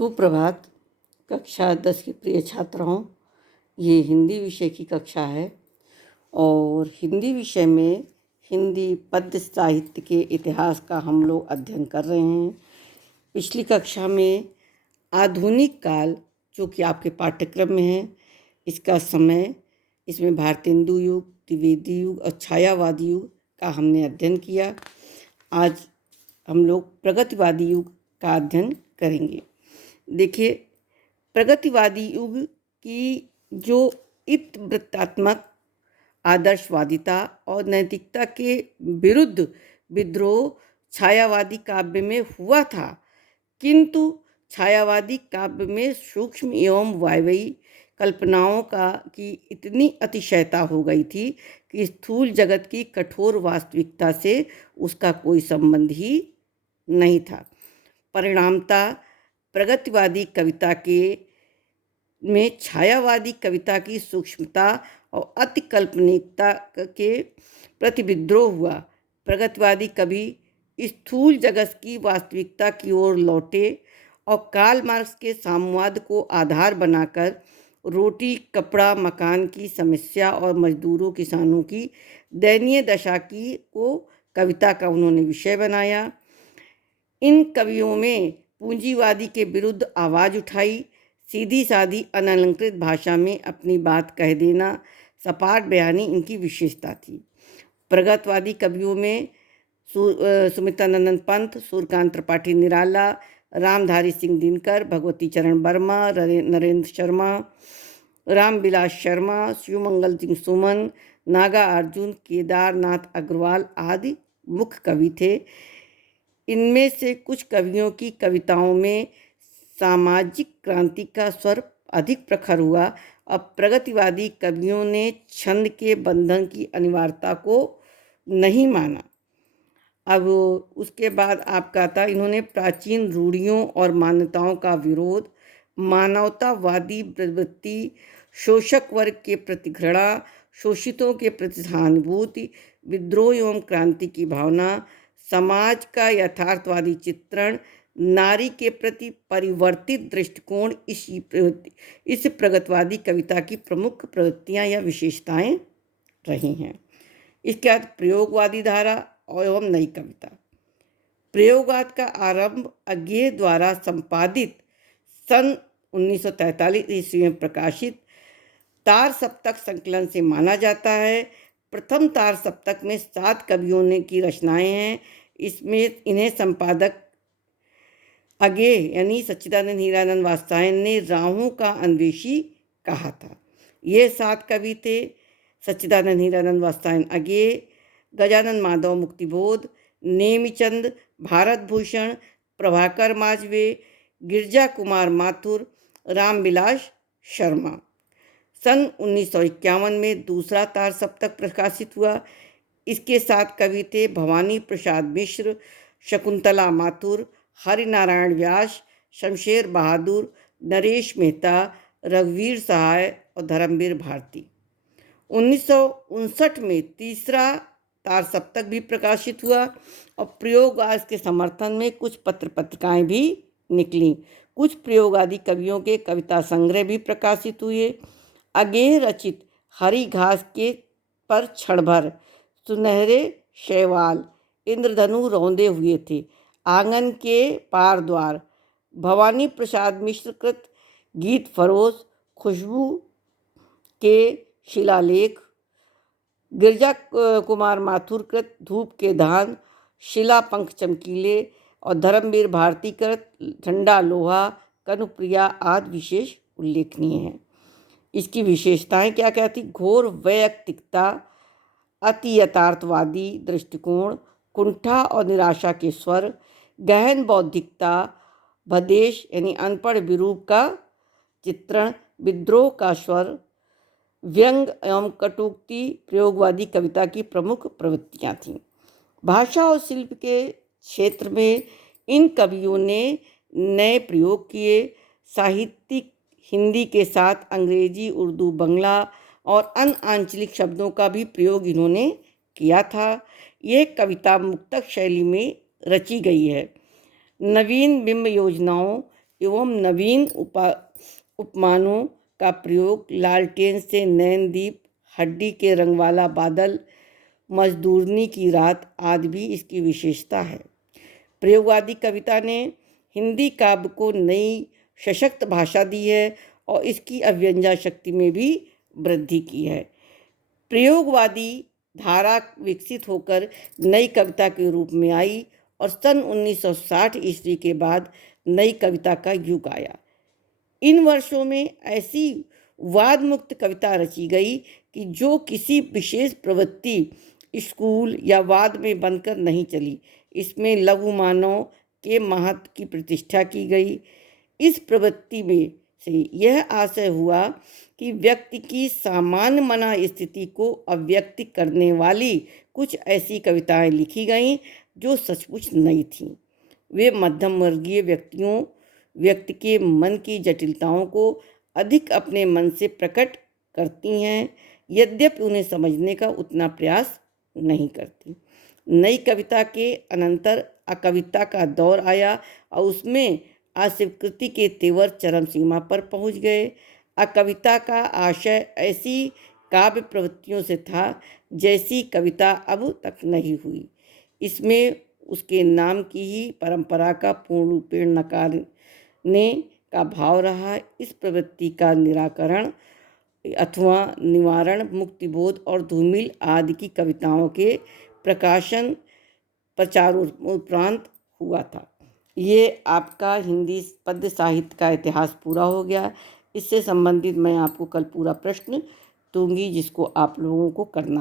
सुप्रभात। कक्षा 10 की प्रिय छात्राओं, ये हिंदी विषय की कक्षा है और हिंदी विषय में हिंदी पद्य साहित्य के इतिहास का हम लोग अध्ययन कर रहे हैं। पिछली कक्षा में आधुनिक काल जो कि आपके पाठ्यक्रम में है, इसका समय, इसमें भारतेंदु युग, द्विवेदी युग और छायावादी युग का हमने अध्ययन किया। आज हम लोग प्रगतिवादी युग का अध्ययन करेंगे। देखिए, प्रगतिवादी युग की जो इतवृत्तात्मक आदर्शवादिता और नैतिकता के विरुद्ध विद्रोह छायावादी काव्य में हुआ था, किंतु छायावादी काव्य में सूक्ष्म एवं वायवीय कल्पनाओं की इतनी अतिशयता हो गई थी कि स्थूल जगत की कठोर वास्तविकता से उसका कोई संबंध ही नहीं था। परिणामतः प्रगतिवादी कविता में छायावादी कविता की सूक्ष्मता और अति काल्पनिकता के प्रति विद्रोह हुआ। प्रगतिवादी कवि स्थूल जगत की वास्तविकता की ओर लौटे और कार्ल मार्क्स के साम्यवाद को आधार बनाकर रोटी कपड़ा मकान की समस्या और मजदूरों किसानों की दयनीय दशा को कविता का उन्होंने विषय बनाया। इन कवियों में पूंजीवादी के विरुद्ध आवाज़ उठाई, सीधी सादी अनलंकृत भाषा में अपनी बात कह देना, सपाट बयानी इनकी विशेषता थी। प्रगतिवादी कवियों में सुमित्रानंद पंत, सूर्यकांत त्रिपाठी निराला, रामधारी सिंह दिनकर, भगवती चरण वर्मा, नरेंद्र शर्मा, रामविलास शर्मा, शिवमंगल सिंह सुमन, नागा अर्जुन, केदारनाथ अग्रवाल आदि मुख्य कवि थे। इनमें से कुछ कवियों की कविताओं में सामाजिक क्रांति का स्वर अधिक प्रखर हुआ। अब प्रगतिवादी कवियों ने छंद के बंधन की अनिवार्यता को नहीं माना। अब उसके बाद आपका था, इन्होंने प्राचीन रूढ़ियों और मान्यताओं का विरोध, मानवतावादी प्रवृत्ति, शोषक वर्ग के प्रति घृणा, शोषितों के प्रति सहानुभूति, विद्रोह एवं क्रांति की भावना, समाज का यथार्थवादी चित्रण, नारी के प्रति परिवर्तित दृष्टिकोण इस प्रगतिवादी कविता की प्रमुख प्रवृत्तियां या विशेषताएं रही हैं। इसके बाद प्रयोगवादी धारा एवं नई कविता। प्रयोगवाद का आरंभ अज्ञेय द्वारा संपादित सन 1943 ईस्वी में प्रकाशित तार सप्तक संकलन से माना जाता है। प्रथम तार सप्तक में 7 कवियों की रचनाएं हैं। इसमें इन्हें संपादक अज्ञेय यानी सच्चिदानंद हीरानंद वात्स्यायन ने राहों का अन्वेषी कहा था। ये 7 कवि थे: सच्चिदानंद हीरानंद वात्स्यायन अज्ञेय, गजानन माधव मुक्तिबोध, नेमिचंद, भारत भूषण, प्रभाकर माजवे, गिरजा कुमार माथुर, रामविलास शर्मा। सन 1951 में दूसरा तार सप्तक प्रकाशित हुआ। इसके 7 कवि थे: भवानी प्रसाद मिश्र, शकुंतला माथुर, हरिनारायण व्यास, शमशेर बहादुर, नरेश मेहता, रघुवीर सहाय और धर्मवीर भारती। 1959 में तीसरा तार सप्तक भी प्रकाशित हुआ और प्रयोगवाद के समर्थन में कुछ पत्र पत्रिकाएं भी निकलीं। कुछ प्रयोगवादी कवियों के कविता संग्रह भी प्रकाशित हुए। अज्ञेय रचित हरी घास के पर क्षण भर, सुनहरे शैवाल, इंद्रधनु रौंदे हुए थे, आंगन के पार द्वार, भवानी प्रसाद मिश्र कृत गीत फरोज, खुशबू के शिलालेख, गिरजा कुमार माथुर कृत धूप के धान, शिला पंख चमकीले और धर्मवीर भारती कृत ठंडा लोहा, कनुप्रिया आदि विशेष उल्लेखनीय हैं। इसकी विशेषताएं क्या क्या थी? घोर वैयक्तिकता, अति यथार्थवादी दृष्टिकोण, कुंठा और निराशा के स्वर, गहन बौद्धिकता, भदेश यानी अनपढ़ विरूप का चित्रण, विद्रोह का स्वर, व्यंग एवं कटुक्ति प्रयोगवादी कविता की प्रमुख प्रवृत्तियां थीं। भाषा और शिल्प के क्षेत्र में इन कवियों ने नए प्रयोग किए। साहित्यिक हिंदी के साथ अंग्रेजी, उर्दू, बंगला और अन्य आंचलिक शब्दों का भी प्रयोग इन्होंने किया था। ये कविता मुक्तक शैली में रची गई है। नवीन बिंब योजनाओं एवं नवीन उपमानों का प्रयोग, लालटेन से नैनदीप, हड्डी के रंग वाला बादल, मजदूरनी की रात आदि भी इसकी विशेषता है। प्रयोगवादी कविता ने हिंदी काव्य को नई सशक्त भाषा दी है और इसकी अभिव्यंजना शक्ति में भी वृद्धि की है। प्रयोगवादी धारा विकसित होकर नई कविता के रूप में आई और सन 1960 ईस्वी के बाद नई कविता का युग आया। इन वर्षों में ऐसी वाद मुक्त कविता रची गई कि जो किसी विशेष प्रवृत्ति, स्कूल या वाद में बनकर नहीं चली। इसमें लघु मानव के महत्व की प्रतिष्ठा की गई। इस प्रवृत्ति में से यह आशय हुआ कि व्यक्ति की सामान्य मना स्थिति को अभिव्यक्त करने वाली कुछ ऐसी कविताएं लिखी गईं जो सचमुच नई थीं। वे मध्यम वर्गीय व्यक्ति के मन की जटिलताओं को अधिक अपने मन से प्रकट करती हैं, यद्यपि उन्हें समझने का उतना प्रयास नहीं करती। नई कविता के अनंतर अकविता का दौर आया और उसमें अस्वीकृति के तेवर चरम सीमा पर पहुंच गए। अकविता का आशय ऐसी काव्य प्रवृत्तियों से था जैसी कविता अब तक नहीं हुई। इसमें उसके नाम की ही परंपरा का पूर्ण रूपेण नकारने का भाव रहा। इस प्रवृत्ति का निराकरण अथवा निवारण मुक्तिबोध और धूमिल आदि की कविताओं के प्रकाशन प्रचारोपरांत हुआ था। ये आपका हिंदी पद्य साहित्य का इतिहास पूरा हो गया। इससे संबंधित मैं आपको कल पूरा प्रश्न दूंगी जिसको आप लोगों को करना है।